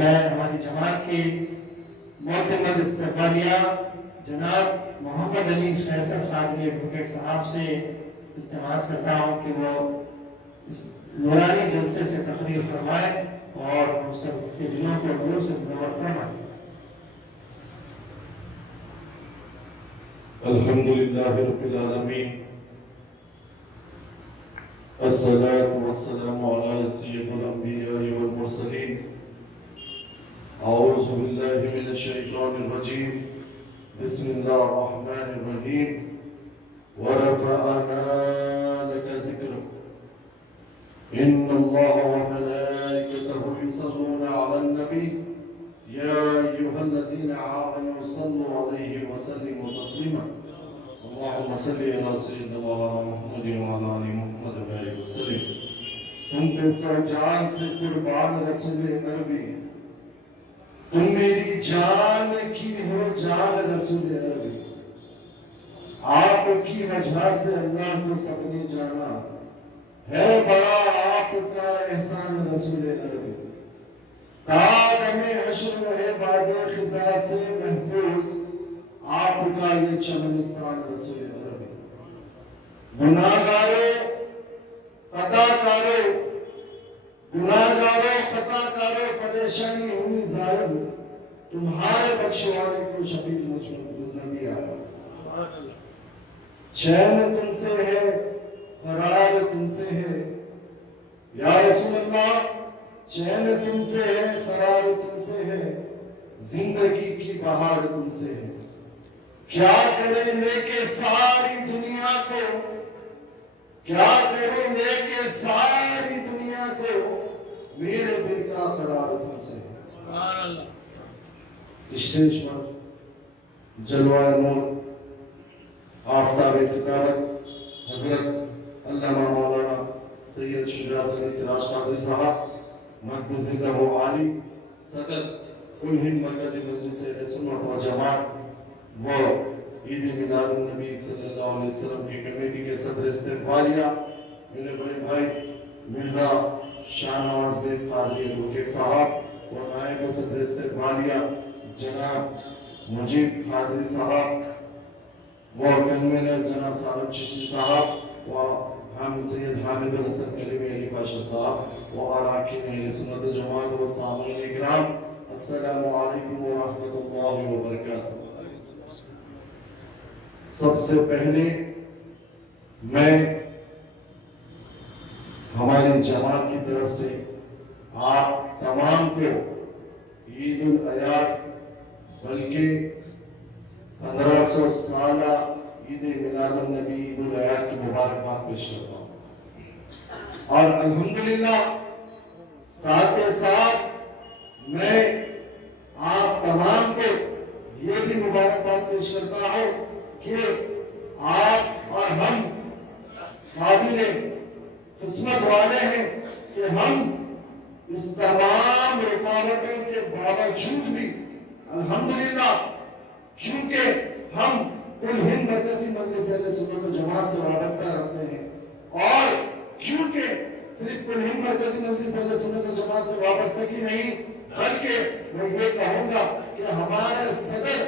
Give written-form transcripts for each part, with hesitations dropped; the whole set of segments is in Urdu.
میں ہماری جماعت کے معتمد استقبالیہ جناب محمد علی فیصل قادری ایڈوکیٹ صاحب سے التماس کرتا ہوں کہ وہ اس نورانی جلسے سے تقریر فرمائیں اور ہم سب کے دلوں کو نور سے منور فرمائیں۔ الحمدللہ رب العالمین، الصلاة والسلام علی سید الانبیاء والمرسلین۔ اعوذ باللہ من الشیطان الرجیم، بسم اللہ الرحمن الرحیم۔ ورفعنا لك ذکرک ان اللہ وملائکته یصلون علی النبی یا ایها الذین آمنوا صلوا علیہ وسلموا تسلیما۔ اللهم صل على سيدنا مولانا محمد وعلى آل محمد وبارك وسلم۔ تم پہ سر جان سے قربان رسول عربی، تم میری جان کی ہو جان رسول عربی، آپ کی وجہ سے اللہ کو سب نے جانا، ہے بڑا آپ کا احسان رسول عربی۔ عالم حشر و بعد خزاں سے محفوظ آپ کا یہ چمنستان رسول عربی۔ گناہگاروں خطا کاروں پریشانی ہوئی ظاہر، تمہارے بخشوانے کو شفیع مجھ نبی آیا۔ چین تم سے ہے، قرار تم سے ہے یا رسول اللہ، چین تم سے ہے، قرار تم سے ہے، زندگی کی بہار تم سے ہے۔ کیا کریں لے کے ساری دنیا کو، کیا کریں لے کے ساری دنیا کو، میرے دل کا قرار تم سے ہے۔ اسٹیج پر جلوہ نور آفتاب کتابت حضرت علامہ مولانا سید شجاعت علی سراج قادری صاحب مقدس ذکر و عالی، صدر کل ہند مرکزی مجلس اہل سنت و جماعت وہ عید میلاد النبی صلی اللہ علیہ وسلم کی کمیٹی کے صدر استقبالیہ میرے بڑے بھائی مرزا شاہ نواز بن قادری ایڈوکیٹ صاحب اور نائب صدر استقبالیہ جناب مجیب قادری صاحب، وہ کنوینر جناب صاحب چشتی صاحب، وہ حامد سید حامد الحسن کلیمی علی پاشا صاحب، وہ اراکین اہل سنت جماعت و سامعین اکرام، السلام علیکم ورحمۃ اللہ وبرکاتہ۔ سب سے پہلے میں ہماری جماعت کی طرف سے آپ تمام کو عید الاضحیٰ بلکہ 1500 سالہ عید میلاد النبی عید الاضحیٰ کی مبارکباد پیش کرتا ہوں، اور الحمدللہ ساتھ ساتھ میں آپ تمام کو یہ بھی مبارکباد پیش کرتا ہوں کہ آپ اور ہم قابل قسمت والے ہیں کہ ہم اس تمام رکاوٹوں کے باوجود بھی الحمدللہ، کیونکہ ہم کل ہند مرکزی مجلس اہل سنت و جماعت سے وابستہ رہتے ہیں، اور کیونکہ صرف کل ہند مرکزی مجلس اہل سنت و جماعت سے وابستگی نہیں، بلکہ میں یہ کہوں گا کہ ہمارے صدر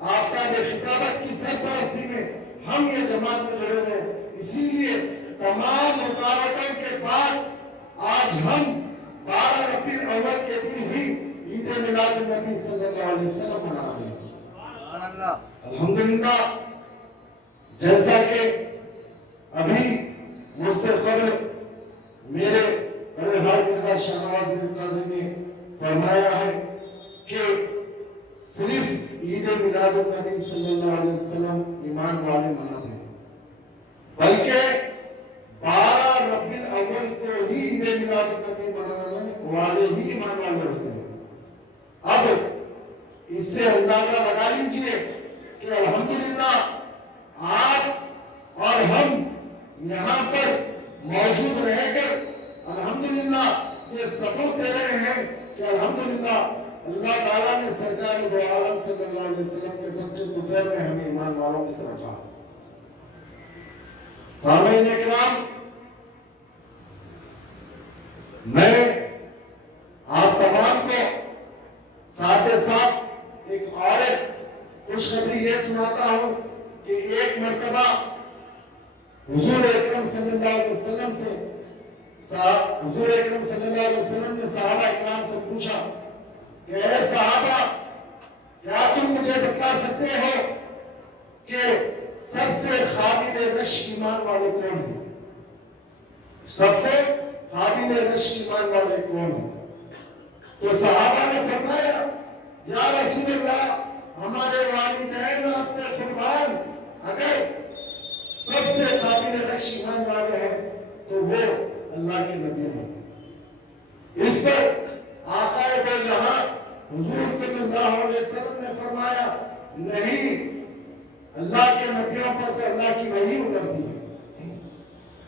آفتاب خطابت کی سرپرستی میں ہم یہ جماعت میں جڑے ہوئے ہیں، اسی لیے تمام رکاوٹوں کے بعد آج ہم 12 ربیع الاول کے دن ہی عید میلاد النبی صلی اللہ علیہ وسلم منا رہے ہیں۔ الحمدللہ، جیسا کہ ابھی مجھ سے قبل میرے بڑے بھائی مرزا شاہ نواز بن قادری نے فرمایا ہے کہ صرف عید میلاد النبی صلی اللہ علیہ وسلم ایمان والے مناتے ہیں، بلکہ 12 ربیع الاول کو ہی عید میلاد النبی منانے والے ہی ایمان والے ہوتے ہیں۔ اب اس سے اندازہ لگا لیجئے کہ الحمدللہ آپ اور ہم یہاں پر موجود رہ کر الحمدللہ یہ ثبوت دے رہے ہیں کہ الحمدللہ اللہ تعالیٰ نے سرکار دو عالم صلی اللہ علیہ وسلم کے صدقے طفیل میں ہمیں ایمان والوں میں سے رکھا۔ سامعین اکرام، میں آپ تمام کو خوشخبری یہ سناتا ہوں کہ ایک مرتبہ حضور اکرم صلی اللہ علیہ وسلم سے حضور اکرم صلی اللہ علیہ وسلم نے صحابہ اکرام سے پوچھا کہ اے صحابہ، کیا تم مجھے بتا سکتے ہو کہ سب سے قابل رشک ایمان والے کون ہیں؟ سب سے قابل رشک ایمان والے کون ہیں؟ تو صحابہ نے فرمایا یا رسول اللہ، ہمارے والدین آپ کے قربان، اگر سب سے قابل رشک ایمان والے ہیں تو وہ اللہ کے نبی ہیں۔ اس پر آقا دو جہاں حضور صلی اللہ علیہ وسلم نے فرمایا نہیں، اللہ کے نبیوں پر تو اللہ کی وحی اترتی ہے۔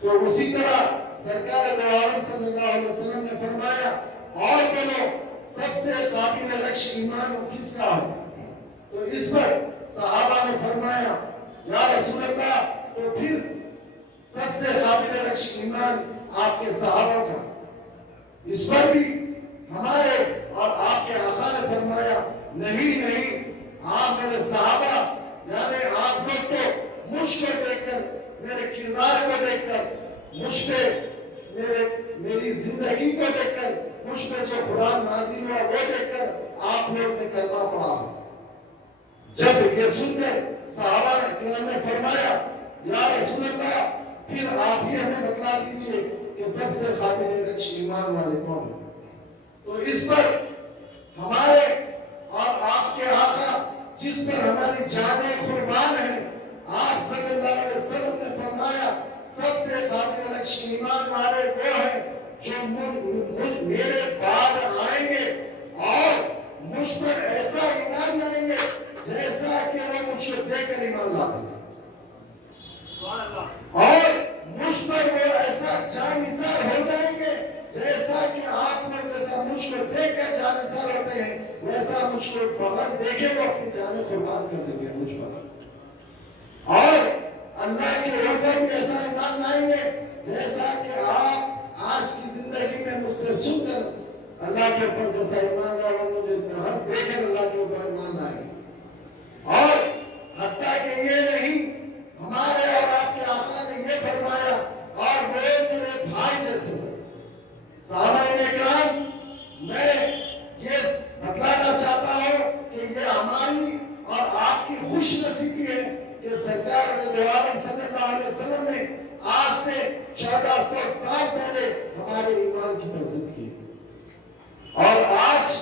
تو اسی طرح سرکار دو عالم صلی اللہ علیہ وسلم نے فرمایا اور بولو سب سے قابل رشک ایمان کس کا ہے؟ تو اس پر صحابہ نے فرمایا یا رسول اللہ، تو پھر سب سے قابل رشک ایمان آپ کے صحابہ کا۔ اس پر بھی ہمارے اور آپ کے آقا نے فرمایا نہیں، آپ میرے صحابہ یعنی آپ لوگ تو مجھ کو دیکھ کر، میرے کردار کو دیکھ کر، مجھ پہ میری زندگی کو دیکھ کر، مجھ پہ جو قرآن نازل ہوا وہ دیکھ کر آپ لوگ نے کلمہ پڑھا۔ جب یہ سن کر صحابہ نے فرمایا یا رسول اللہ، پھر آپ ہی ہمیں بتلا دیجئے کہ سب سے قابل رشک ایمان والے کون ہیں۔ تو اس پر ہمارے اور آپ کے آقا جس پر ہماری جانیں قربان ہیں، آپ صلی اللہ علیہ وسلم نے فرمایا سب سے قابل رشک ایمان والے وہ ہیں جو میرے بعد آئیں گے اور مجھ پر ایسا ایمان لائیں گے جیسا کہ وہ مجھ کو دے کر ایمان لائیں گے، اور مجھ پر وہ ایسا جانثار ہو جائیں گے جیسا کہ آپ لوگ جیسا مجھ کو دیکھ کر جانثار ہوتے ہیں، ویسا مجھ کو بغیر دیکھے وہ اپنی جانیں قربان کر دیں گے مجھ پر، اور اللہ کے اوپر بھی ایسا ایمان لائیں گے جیسا کہ آپ آج کی زندگی میں مجھ سے سن کر اللہ کے اوپر جیسا ایمان لاؤ، مجھے ہر دیکھ کر اللہ کے اوپر ایمان لائیں گے۔ اور حتیٰ کہ یہ نہیں، ہمارے اور آپ کے آقا نے یہ فرمایا اور وہ میرے بھائی جیسے ہو۔ صحابہ کرام، میں یہ بتلانا چاہتا ہوں کہ یہ ہماری اور آپ کی خوش نصیبی ہے کہ سرکار دو عالم صلی اللہ علیہ وسلم نے آج سے 1400 سال پہلے ہمارے ایمان کی تصدیق کی، اور آج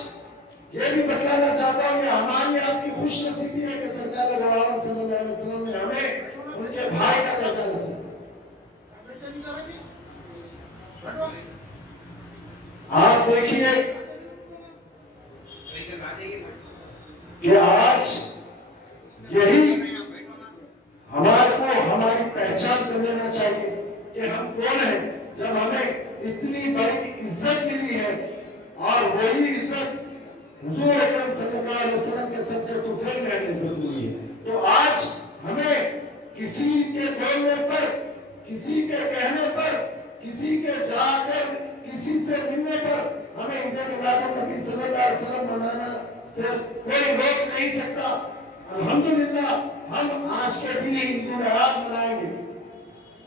یہ بھی بتلانا چاہتا ہوں کہ ہماری آپ کی خوش نصیبی ہے کہ سرکار دو عالم صلی اللہ علیہ وسلم نے ہمیں ان کے بھائی کا درجہ نصیب۔ آپ دیکھیے کہ آج یہی ہمارے کو ہماری پہچان کر لینا چاہیے کہ ہم کون ہیں، جب ہمیں اتنی بڑی عزت ملی ہے، اور وہی عزت حضور اکرم صلی اللہ علیہ وسلم کے صدقے طفیل میں ہمیں عزت ملی ہے۔ تو آج ہمیں کسی کے بولنے پر، کسی کے کہنے پر، کسی کے جا کر کسی سے ملنے پر ہمیں عید میلاد النبی صلی اللہ علیہ وسلم منانا سے کوئی روک نہیں سکتا۔ الحمدللہ ہم آج کے دن عید میلاد منائیں گے،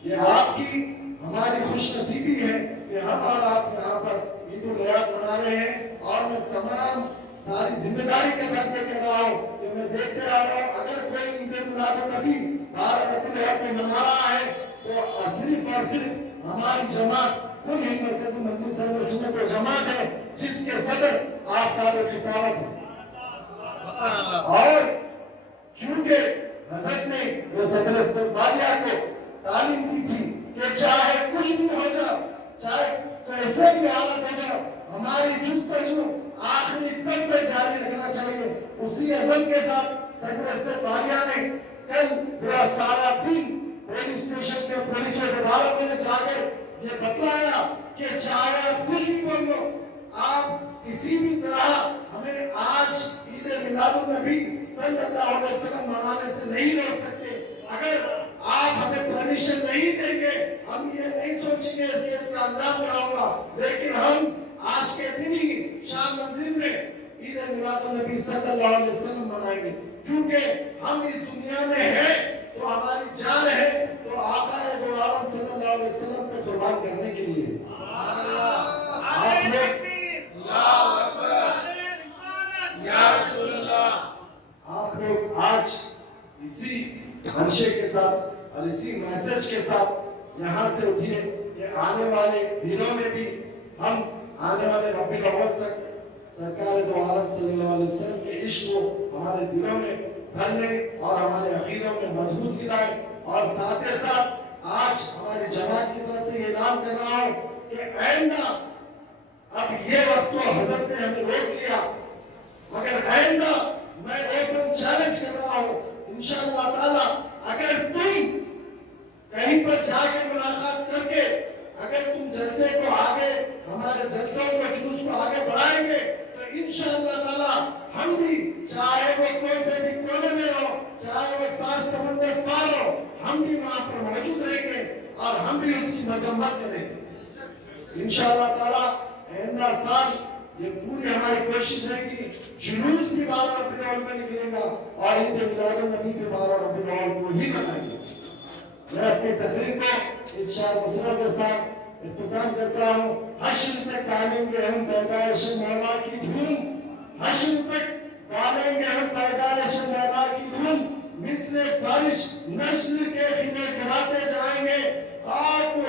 یہ آپ کی ہماری خوش نصیبی ہے کہ ہم اور آپ یہاں پر عید میلاد منا رہے ہیں، اور میں تمام ساری ذمہ داری کے ساتھ یہ کہہ رہا ہوں کہ میں دیکھتے آ رہا ہوں اگر کوئی عید میلاد النبی 12 ربیع الاول میں منا رہا ہے تو صرف اور صرف ہماری جماعت کل ہی مرکزی مجلس اہل سنت و جماعت ہے جس کے صدر آفتاب خطابت ہے، اور چونکہ حضرت نے وہ صدر استقبالیہ کو تعلیم دی تھی کہ چاہے کچھ بھی ہو جائے، چاہے کیسے بھی حالت ہو جائے، ہماری جستجو آخری تک تک جاری رکھنا چاہیے۔ اسی عزم کے ساتھ صدر استقبالیہ نے کل پورا سارا دن پولیس اسٹیشن کے پولیس اداروں میں جا کر یہ بتلایا کہ چاہے آپ کچھ بھی بول لو، آپ کسی بھی طرح ہمیں آج عید میلاد النبی صلی اللہ علیہ وسلم منانے سے نہیں روک سکتے۔ اگر آپ ہمیں پرمیشن نہیں دیں گے، ہم یہ نہیں سوچیں گے اس کیس کا انجام کیا ہوگا، لیکن ہم آج کے دن ہی شام منزل میں عید میلاد النبی صلی اللہ علیہ وسلم منائیں گے۔ کیونکہ ہم اس دنیا میں ہیں تو ہماری جان ہے تو آقا دو عالم صلی اللہ علیہ وسلم پہ قربان کرنے کے لیے آپ لوگ آج اسی منشے کے ساتھ اور اسی میسج کے ساتھ یہاں سے اٹھیے کہ آنے والے دنوں میں بھی ہم آنے والے ربیع الاول تک سرکار دو عالم صلی اللہ علیہ وسلم کے عشق کو ہمارے دلوں میں بھرنے اور ہمارے عقیدوں میں مضبوط لائیں اور ساتھ ہی ساتھ آج ہماری جماعت کی طرف سے یہ اعلان کر رہا ہوں کہ آئندہ اب یہ وقت تو حضرت نے ہمیں روک لیا مگر آئندہ میں اوپن چیلنج کر رہا ہوں انشاءاللہ تعالی اگر تم کہیں پر جا کے ملاقات کر کے اگر تم جلسے کو آگے ہمارے جلسوں کو جلوس کو آگے بڑھائیں گے تو انشاءاللہ تعالی ہم بھی چاہے وہ کوئی سے بھی کونے میں ہو چاہے وہ 7 سمندر پار ہو ہم بھی وہاں پر موجود رہیں گے اور ہم بھی اس کی مذمت کریں گے انشاءاللہ تعالی آئندہ سال یہ پوری ہماری کوشش ہے کہ جلوس بھی 12 ربیع الاول میں نکلے گا اور عید میلاد النبی بھی 12 ربیع الاول کو ہی منائیں گے میں اپنی تقریر کو اس شاعر مسلم کے ساتھ اختتام کرتا ہوں حشر تک ڈالیں گے ہم پیدائش مولا کی دھوم حشر تک ڈالیں گے ہم پیدائش مولا کی دھوم مثل بارش نشر کے خیمے گراتے جائیں گے خاک ہو